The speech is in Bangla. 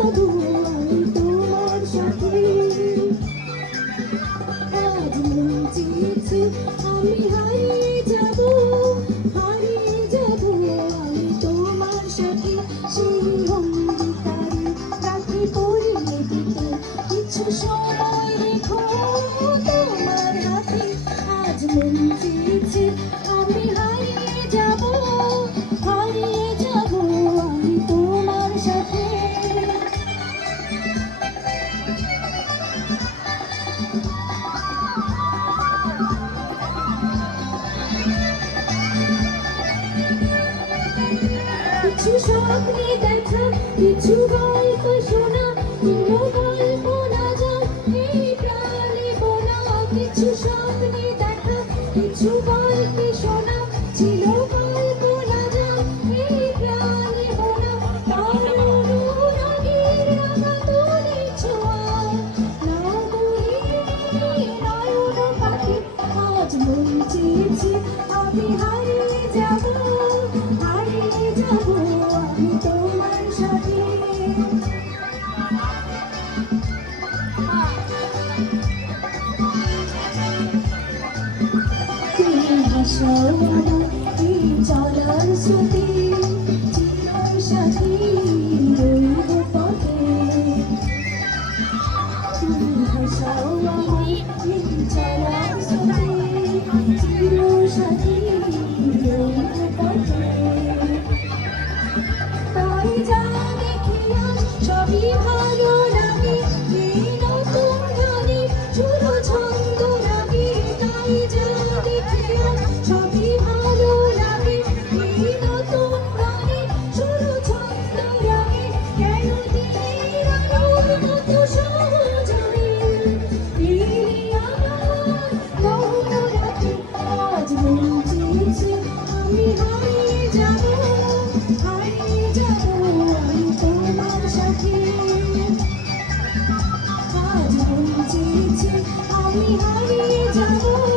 যাব আমি তোমার সাথে। আজ মন চেয়েছে আমি হারিয়ে যাব আমি তোমার সাথে। সেই অন্ধকারে রাখি পরিয়ে দিতে কিছু সময় রেখো তোমার হাতে। আজ মন চেয়েছে আমি হারিয়ে যাব আমি তোমার সাথে। কিছু স্বপ্নে দেখা, কিছু গল্প শোনা, কোনো গল্প না যাও এই প্রাণে বোনা। কিছু স্বপ্নে দেখা, কিছু গল্প শোনা, ছিল গল্প না যাও এই প্রাণে বোনা। তার অনুরাগের রাঙা তোদের ছোঁয়া নাও বহিয়ে নয়ন পাখি। আজ মন চেয়েছে আমি হারিয়ে যাব আমি তোমার সাথে। তুমি হাসাও আমার এই চলার স্রোতে, চিরসাথী রইব পথে। তুমি হাসাও আমার এই চলার স্রোতে, চিরসাথী রইব পথে। তাই যা দেখি আজ সবই ভালো লাগে, এই নতুন গানে শুধু ছন্দ লাগে। তাই যা দেখি আজ সবই ভালো লাগে, এই নতুন গানে শুধু ছন্দ লাগে। কেন দিনের আলোর মতো সহজ এই আমার গহন রাতে। আজ মন চেয়েছে আমি হারিয়ে যাব আমি তোমার সাথে। আজ মন চেয়েছে আমি হারিয়ে যাব।